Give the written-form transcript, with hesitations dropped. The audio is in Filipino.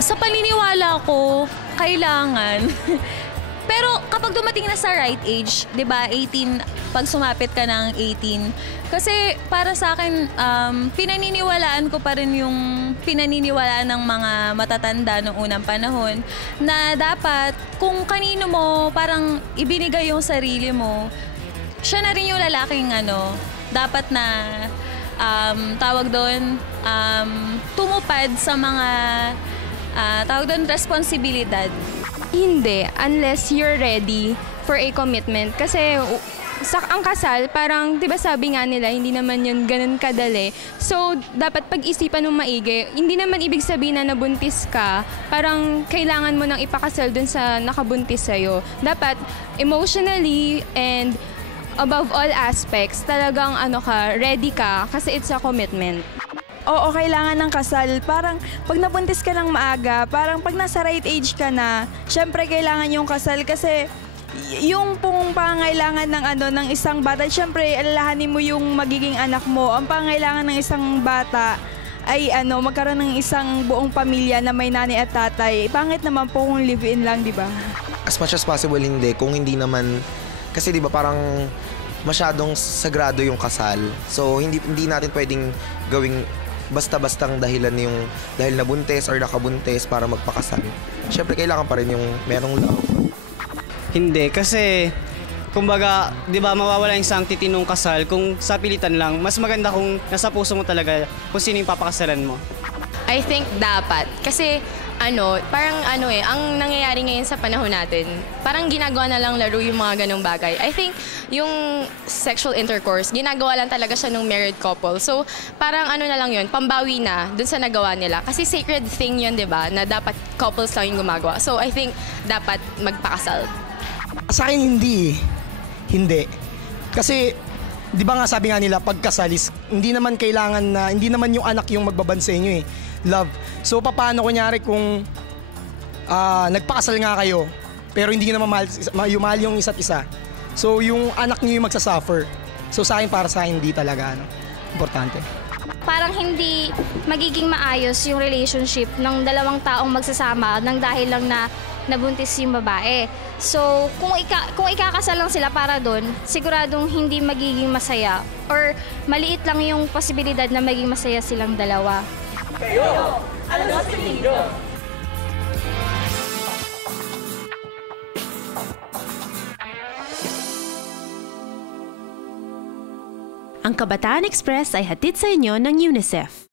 Sa paniniwala ko, kailangan. Pero kapag dumating na sa right age, 'di ba, 18, pag sumapit ka ng 18, kasi para sa akin, pinaniniwalaan ko pa rin yung pinaniniwalaan ng mga matatanda noong unang panahon na dapat kung kanino mo parang ibinigay yung sarili mo, siya na rin yung lalaking dapat na tawag doon, tumupad sa mga tawag doon, responsibilidad. Hindi, unless you're ready for a commitment. Kasi ang kasal, parang, di ba sabi nga nila, hindi naman yun ganun kadali. So, dapat pag-isipan ng maigi. Hindi naman ibig sabihin na nabuntis ka, parang kailangan mo nang ipakasal dun sa nakabuntis sa'yo. Dapat, emotionally and above all aspects, talagang ready ka kasi it's a commitment. Oo, kailangan ng kasal. Parang pag nabuntis ka ng maaga, parang pag nasa right age ka na, syempre kailangan yung kasal kasi yung pong pangailangan ng isang bata, syempre alalahanin mo yung magiging anak mo. Ang pangailangan ng isang bata ay magkaroon ng isang buong pamilya na may nanay at tatay. Pangit naman po kung live-in lang, di ba? As much as possible hindi. Kung hindi naman, kasi di ba parang masyadong sagrado yung kasal. So hindi natin pwedeng gawing basta-bastang dahil nabuntis or nakabuntis para magpakasal. Siyempre, kailangan pa rin yung merong love. Hindi, kasi kumbaga, di ba mawawala yung sanctity nung kasal kung sa pilitan lang. Mas maganda kung nasa puso mo talaga kung sino yung papakasalan mo. I think dapat. Kasi parang ang nangyayari ngayon sa panahon natin, parang ginagawa na lang laro yung mga ganong bagay. I think yung sexual intercourse, ginagawa lang talaga siya ng married couple. So, parang na lang yun, pambawi na dun sa nagawa nila. Kasi sacred thing yun, di ba, na dapat couples lang yung gumagawa. So, I think dapat magpakasal. Sa akin, hindi. Kasi, di ba nga sabi nga nila, pagkasal is, hindi naman yung anak yung magbaban sa inyo eh. Love. So, paano kunyari kung nagpakasal nga kayo, pero hindi nyo naman mahal yung isa't isa. So, yung anak nyo yung magsasuffer. So, para sa akin, hindi talaga, importante. Parang hindi magiging maayos yung relationship ng dalawang taong magsasama nang dahil lang na nabuntis yung babae. So, kung ikakasal lang sila para doon, siguradong hindi magiging masaya or maliit lang yung posibilidad na maging masaya silang dalawa. Kayo, ano sa inyo? Ang Kabataan Express ay hatid sa inyo ng UNICEF.